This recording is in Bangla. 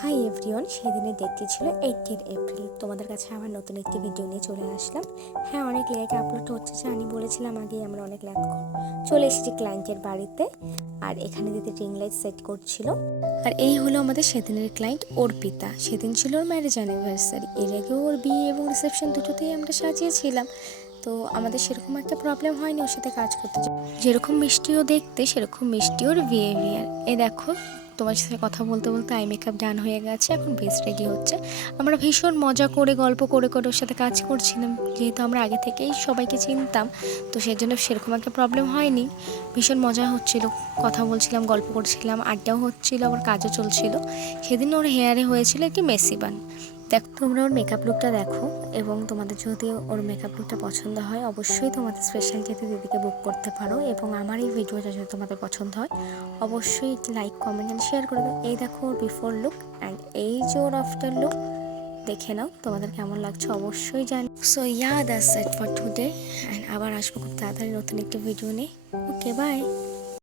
হাই এভরিওয়ান, সেদিনের ডেটটি ছিল 18 এপ্রিল। তোমাদের কাছে আবার নতুন একটি ভিডিও নিয়ে চলে আসলাম। হ্যাঁ, অনেক লেট আপলোড হচ্ছে জানি, বলেছিলাম আগেই আমরা অনেক লেট চলে এসেছি ক্লায়েন্টের বাড়িতে। আর এখানে দিদি রিং লাইট সেট করছিল। আর এই হলো আমাদের সেদিনের ক্লায়েন্ট অর্পিতা। সেদিন ছিল ওর ম্যারেজ অ্যানিভার্সারি। এর আগেও ওর বিয়ে এবং রিসেপশন দুটোতেই আমরা সাজিয়েছিলাম। তো আমাদের সেরকম একটা প্রবলেম হয়নি ওর সাথে কাজ করতে। যেরকম মিষ্টিও দেখতে সেরকম মিষ্টি ওর বিহেভিয়ার। এই দেখো, তোমার সাথে কথা বলতে বলতে আই মেকআপ ডান হয়ে গেছে, এখন বেস্ট রেডি হচ্ছে। আমরা ভীষণ মজা করে গল্প করে করে ওর সাথে কাজ করছিলাম, যেহেতু আমরা আগে থেকেই সবাইকে চিনতাম, তো সেই জন্য সেরকম একটা প্রবলেম হয়নি। ভীষণ মজা হচ্ছিল, কথা বলছিলাম, গল্প করছিলাম, আড্ডাও হচ্ছিল, আবার কাজও চলছিল। সেদিন ওর হেয়ারে হয়েছিল একটি মেসি বান। দেখো, তোমরা ওর মেকআপ লুকটা দেখো, এবং তোমাদের যদি ওর মেকআপ লুকটা পছন্দ হয় অবশ্যই তোমাদের স্পেশাল ডেতে দিদিকে বুক করতে পারো। এবং আমার এই ভিডিওটা যদি তোমাদের পছন্দ হয় অবশ্যই একটি লাইক, কমেন্ট অ্যান্ড শেয়ার করে দাও। এই দেখো ওর বিফোর লুক অ্যান্ড এই যে ওর আফটার লুক, দেখে নাও তোমাদের কেমন লাগছে অবশ্যই জানি। So that's it for today, and আবার আসবো খুব তাড়াতাড়ি নতুন একটি ভিডিও নিয়ে। ওকে, বাই।